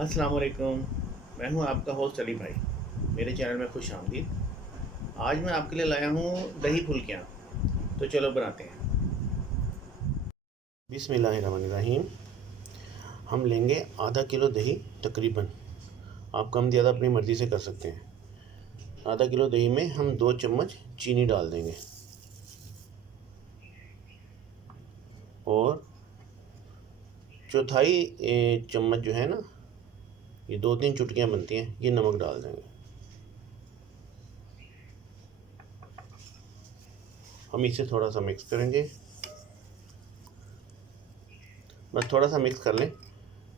अस्सलाम वालेकुम। मैं हूं आपका होस्ट अली भाई। मेरे चैनल में खुश आमदीद। आज मैं आपके लिए लाया हूं दही फुल्कियाँ। तो चलो बनाते हैं। बिस्मिल्लाहिर्रहमानिर्रहीम। हम लेंगे आधा किलो दही तकरीबन। आप कम ज़्यादा अपनी मर्ज़ी से कर सकते हैं। आधा किलो दही में हम 2 चम्मच चीनी डाल देंगे और चौथाई चम्मच जो है ना, ये 2-3 चुटकियाँ बनती हैं, ये नमक डाल देंगे। हम इसे थोड़ा सा मिक्स करेंगे, बस थोड़ा सा मिक्स कर लें।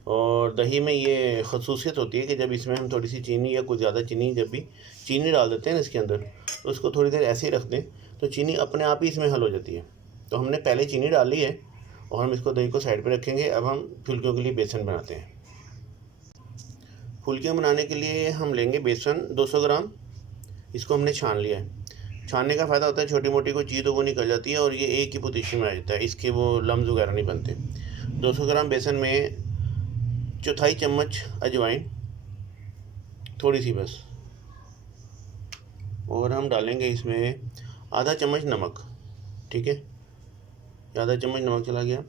और दही में ये खसूसियत होती है कि जब इसमें हम थोड़ी सी चीनी या कुछ ज़्यादा चीनी, जब भी चीनी डाल देते हैं ना इसके अंदर, तो उसको थोड़ी देर ऐसे ही रख दें तो चीनी अपने आप ही इसमें हल हो जाती है। तो हमने पहले चीनी डाल ली है और हम इसको दही को साइड पे रखेंगे। अब हम फुल्कियों के लिए बेसन बनाते हैं। फुल्कियाँ बनाने के लिए हम लेंगे बेसन 200 ग्राम। इसको हमने छान लिया है। छानने का फ़ायदा होता है छोटी मोटी कोई चीज़ तो वो निकल जाती है और ये एक ही पोजीशन में आ जाता है, इसके वो लम्स वगैरह नहीं बनते। 200 ग्राम बेसन में चौथाई चम्मच अजवाइन, थोड़ी सी बस, और हम डालेंगे इसमें आधा चम्मच नमक। ठीक है, आधा चम्मच नमक चला गया।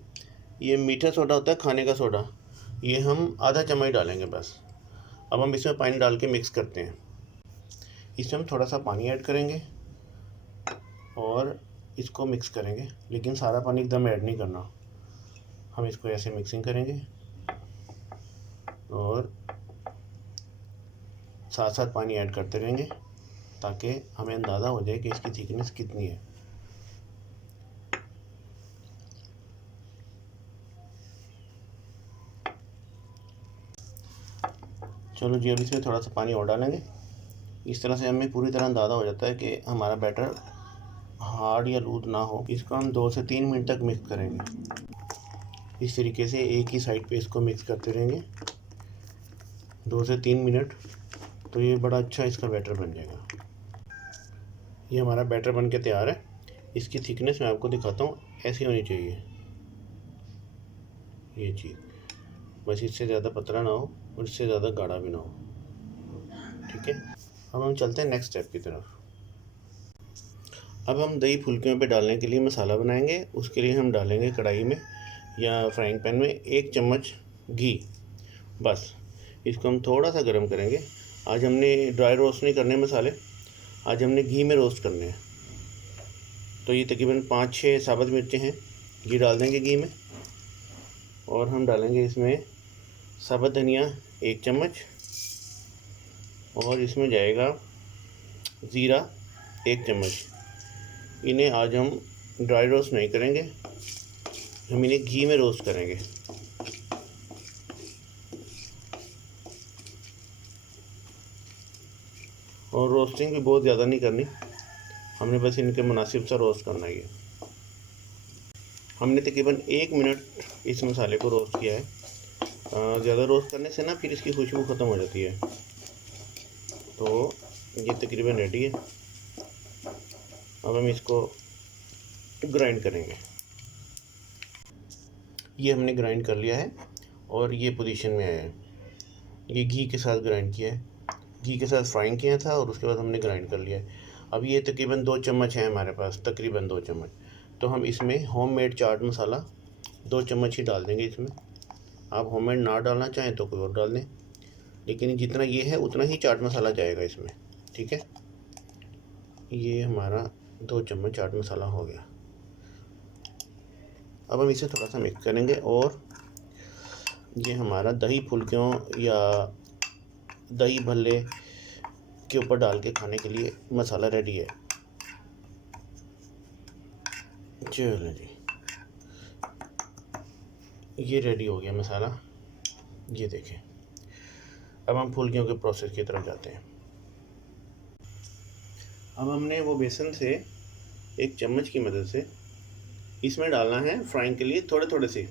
ये मीठा सोडा होता है, खाने का सोडा, ये हम आधा चम्मच डालेंगे बस। अब हम इसमें पानी डाल के मिक्स करते हैं। इसमें हम थोड़ा सा पानी ऐड करेंगे और इसको मिक्स करेंगे, लेकिन सारा पानी एकदम ऐड नहीं करना। हम इसको ऐसे मिक्सिंग करेंगे और साथ साथ पानी ऐड करते रहेंगे ताकि हमें अंदाज़ा हो जाए कि इसकी थिकनेस कितनी है। चलो जी, अब इसमें थोड़ा सा पानी और डालेंगे। इस तरह से हमें पूरी तरह अंदाज़ा हो जाता है कि हमारा बैटर हार्ड या लूज ना हो। इसको हम 2 से 3 मिनट तक मिक्स करेंगे। इस तरीके से एक ही साइड पे इसको मिक्स करते रहेंगे 2 से 3 मिनट, तो ये बड़ा अच्छा इसका बैटर बन जाएगा। ये हमारा बैटर बन के तैयार है। इसकी थिकनेस मैं आपको दिखाता हूँ, ऐसी होनी चाहिए ये चीज़, बस इससे ज़्यादा पतला ना हो और इससे ज़्यादा गाढ़ा भी ना हो। ठीक है, अब हम चलते हैं नेक्स्ट स्टेप की तरफ। अब हम दही फुल्कियों पे डालने के लिए मसाला बनाएंगे। उसके लिए हम डालेंगे कढ़ाई में या फ्राइंग पैन में 1 चम्मच घी, बस। इसको हम थोड़ा सा गर्म करेंगे। आज हमने ड्राई रोस्ट नहीं करने मसाले, आज हमने घी में रोस्ट करने हैं। तो ये तकरीबन 5-6 साबुत मिर्चें हैं, ये डाल देंगे घी में। और हम डालेंगे इसमें साबुत धनिया 1 चम्मच, और इसमें जाएगा ज़ीरा 1 चम्मच। इन्हें आज हम ड्राई रोस्ट नहीं करेंगे, हम इन्हें घी में रोस्ट करेंगे। और रोस्टिंग भी बहुत ज़्यादा नहीं करनी, हमने बस इनके मुनासिब सा रोस्ट करना है। ये हमने तकरीबन 1 मिनट इस मसाले को रोस्ट किया है। ज़्यादा रोस्ट करने से ना फिर इसकी खुशबू ख़त्म हो जाती है। तो ये तकरीबन रेडी है। अब हम इसको ग्राइंड करेंगे। ये हमने ग्राइंड कर लिया है और ये पोजीशन में आया है। ये घी के साथ ग्राइंड किया है, घी के साथ फ्राइंग किया था और उसके बाद हमने ग्राइंड कर लिया है। अब ये तकरीबन 2 चम्मच है हमारे पास, तकरीबन 2 चम्मच। तो हम इसमें होममेड चाट मसाला 2 चम्मच ही डाल देंगे इसमें। आप होममेड ना डालना चाहें तो कोई और डाल दें, लेकिन जितना ये है उतना ही चाट मसाला जाएगा इसमें। ठीक है, ये हमारा 2 चम्मच चाट मसाला हो गया। अब हम इसे थोड़ा सा मिक्स करेंगे और ये हमारा दही फुल्कियों या दही भल्ले के ऊपर डाल के खाने के लिए मसाला रेडी है। चलो जी, ये रेडी हो गया मसाला, ये देखें। अब हम फुल्कियों के प्रोसेस की तरफ जाते हैं। अब हमने वो बेसन से 1 चम्मच की मदद से इसमें डालना है फ्राइंग के लिए थोड़े थोड़े से,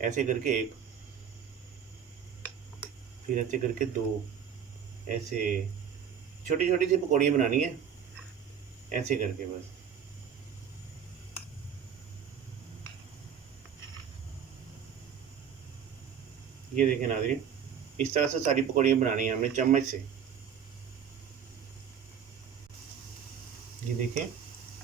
ऐसे करके 1, फिर ऐसे करके 2, ऐसे छोटी छोटी सी पकौड़ियाँ बनानी है, ऐसे करके बस। ये देखें नाज़रीन, इस तरह से सारी पकौड़ियाँ बनानी है हमने चम्मच से। ये देखें,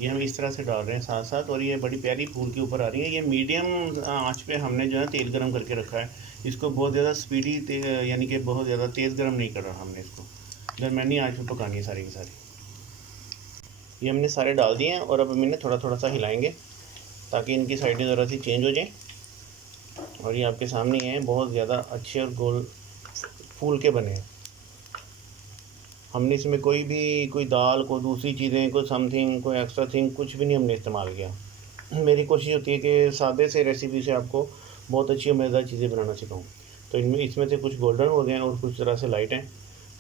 ये हम इस तरह से डाल रहे हैं साथ साथ, और ये बड़ी प्यारी फूल के ऊपर आ रही है। ये मीडियम आंच पे हमने जो है तेल गरम करके रखा है। इसको बहुत ज़्यादा स्पीडी यानी कि बहुत ज़्यादा तेज़ गरम नहीं कर रहा हमने, इसको दरमियानी आंच पे पकानी है सारी की सारी। ये हमने सारे डाल दिए हैं और अब हम इन्हें थोड़ा थोड़ा सा हिलाएंगे ताकि इनकी साइडें ज़रा सी चेंज हो जाएं। और ये आपके सामने ही हैं, बहुत ज़्यादा अच्छे और गोल फूल के बने हैं। हमने इसमें कोई दाल, कोई दूसरी चीज़ें, कोई समथिंग, कोई एक्स्ट्रा थिंग कुछ भी नहीं हमने इस्तेमाल किया। मेरी कोशिश होती है कि सादे से रेसिपी से आपको बहुत अच्छी और मज़ेदार चीज़ें बनाना सिखाऊँ। तो इसमें से कुछ गोल्डन हो गए हैं और कुछ तरह से लाइट हैं,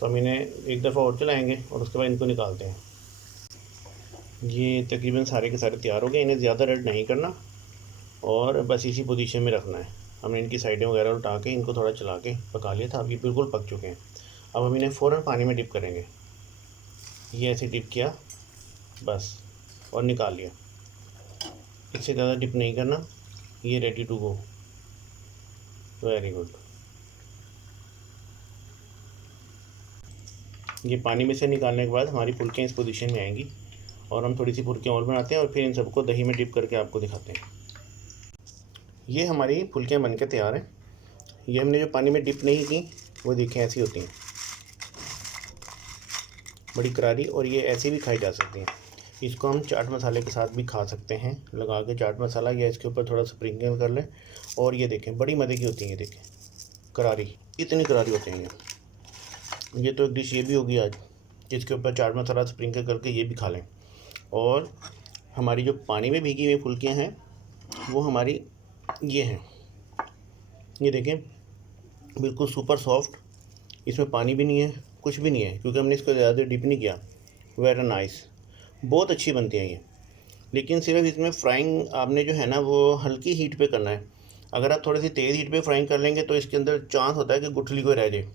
तो हम इन्हें एक दफ़ा और चलाएँगे और उसके बाद इनको निकालते हैं। ये तकरीबन सारे के सारे तैयार हो गए। इन्हें ज़्यादा रेड नहीं करना और बस इसी पोजीशन में रखना है। हमने इनकी साइडें वगैरह उठा के इनको थोड़ा चला के पका लिया था। अब ये बिल्कुल पक चुके हैं। अब हम इन्हें फ़ौरन पानी में डिप करेंगे। ये ऐसे डिप किया बस और निकाल लिया। इससे ज़्यादा डिप नहीं करना। ये ready to go. Very good. ये पानी में से निकालने के बाद हमारी फुल्कियाँ इस पोजीशन में आएंगी और हम थोड़ी सी फुल्कियाँ और बनाते हैं और फिर इन सबको दही में डिप करके आपको दिखाते हैं। ये हमारी फुल्कियाँ बन के तैयार हैं। ये हमने जो पानी में डिप नहीं की वो देखें ऐसी होती हैं, बड़ी करारी, और ये ऐसे भी खाई जा सकती हैं। इसको हम चाट मसाले के साथ भी खा सकते हैं, लगा के चाट मसाला, या इसके ऊपर थोड़ा स्प्रिंकल कर लें। और ये देखें बड़ी मज़े की होती हैं। ये देखें करारी, इतनी करारी होती हैं ये तो एक डिश ये भी होगी आज, जिसके ऊपर चाट मसाला स्प्रिंकल करके ये भी खा लें। और हमारी जो पानी में भीगी हुई फुल्कियाँ हैं वो हमारी ये हैं। ये देखें बिल्कुल सुपर सॉफ्ट, इसमें पानी भी नहीं है, कुछ भी नहीं है, क्योंकि हमने इसको ज़्यादा डिप नहीं किया। वेरी नाइस, बहुत अच्छी बनती हैं ये। लेकिन सिर्फ इसमें फ्राइंग आपने जो है ना वो हल्की हीट पे करना है। अगर आप थोड़ी सी तेज़ हीट पे फ्राइंग कर लेंगे तो इसके अंदर चांस होता है कि गुठली कोई रह जाए।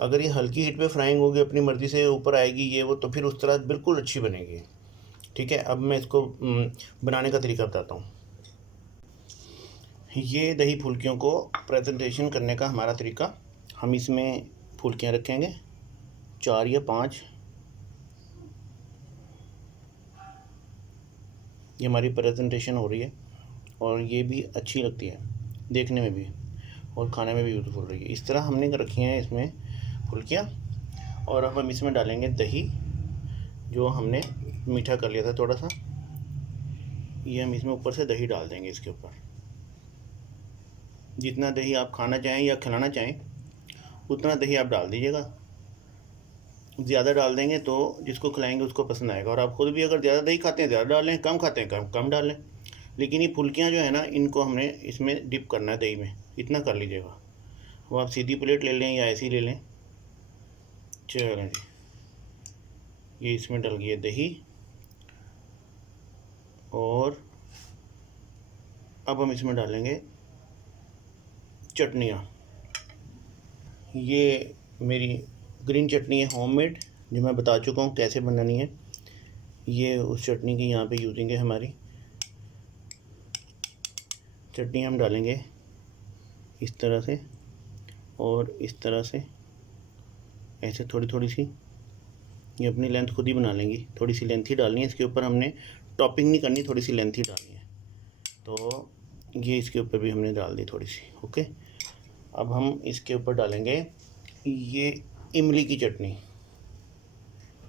अगर ये हल्की हीट पे फ्राइंग होगी, अपनी मर्ज़ी से ऊपर आएगी ये वो, तो फिर उस तरह बिल्कुल अच्छी बनेगी। ठीक है, अब मैं इसको बनाने का तरीका बताता हूँ। ये दही फुल्कियों को प्रेजेंटेशन करने का हमारा तरीका, हम इसमें फुल्कियाँ रखेंगे 4 या 5। ये हमारी प्रेजेंटेशन हो रही है और ये भी अच्छी लगती है देखने में भी और खाने में भी यूज़फुल रही है। इस तरह हमने रखी हैं इसमें फुल्कियाँ। और अब हम इसमें डालेंगे दही, जो हमने मीठा कर लिया था थोड़ा सा। ये हम इसमें ऊपर से दही डाल देंगे इसके ऊपर। जितना दही आप खाना चाहें या खिलाना चाहें उतना दही आप डाल दीजिएगा। ज़्यादा डाल देंगे तो जिसको खिलाएंगे उसको पसंद आएगा। और आप खुद भी अगर ज़्यादा दही खाते हैं ज़्यादा डालें, कम खाते हैं कम डालें। लेकिन ये फुल्कियाँ जो है ना, इनको हमने इसमें डिप करना है दही में, इतना कर लीजिएगा। वो आप सीधी प्लेट ले लें या ऐसी ले लें। चलें जी, ये इसमें डल गई है दही। और अब हम इसमें डालेंगे चटनियाँ। ये मेरी ग्रीन चटनी है होममेड, जो मैं बता चुका हूँ कैसे बनानी है। ये उस चटनी की यहाँ पे यूजिंग है हमारी। चटनी हम डालेंगे इस तरह से और इस तरह से, ऐसे थोड़ी थोड़ी सी। ये अपनी लेंथ खुद ही बना लेंगी, थोड़ी सी लेंथ ही डालनी है इसके ऊपर, हमने टॉपिंग नहीं करनी, थोड़ी सी लेंथ ही डालनी है। तो ये इसके ऊपर भी हमने डाल दी थोड़ी सी। ओके, अब हम इसके ऊपर डालेंगे ये इमली की चटनी।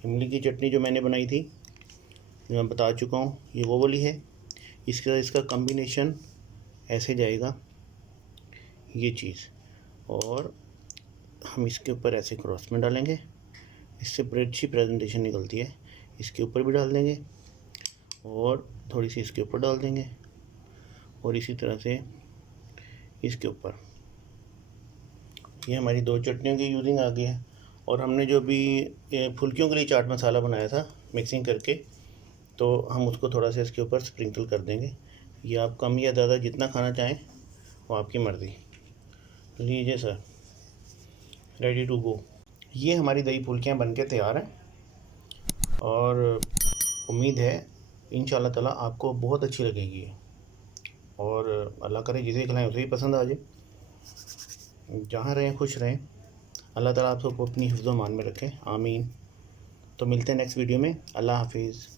इमली की चटनी जो मैंने बनाई थी, जो मैं बता चुका हूँ, ये वो वाली है। इसका कॉम्बिनेशन ऐसे जाएगा ये चीज़, और हम इसके ऊपर ऐसे क्रॉस में डालेंगे। इससे बड़ी अच्छी प्रेजेंटेशन निकलती है। इसके ऊपर भी डाल देंगे और थोड़ी सी इसके ऊपर डाल देंगे और इसी तरह से इसके ऊपर। ये हमारी 2 चटनियों की यूजिंग आ गई है। और हमने जो भी फुल्कियों के लिए चाट मसाला बनाया था मिक्सिंग करके, तो हम उसको थोड़ा सा इसके ऊपर स्प्रिंकल कर देंगे। ये आप कम या ज़्यादा जितना खाना चाहें वो आपकी मर्ज़ी। लीजिए सर, रेडी टू गो। ये हमारी दही फुल्कियाँ बनके तैयार हैं और उम्मीद है इंशाल्लाह ताला आपको बहुत अच्छी लगेगी। और अल्लाह करे जिसे खिलाएं उसे ही पसंद आ जाए। जहाँ रहें खुश रहें। अल्लाह ताला आप सबको अपनी हिफ्ज़-ओ-मान में रखे, आमीन। तो मिलते हैं नेक्स्ट वीडियो में। अल्लाह हाफिज़।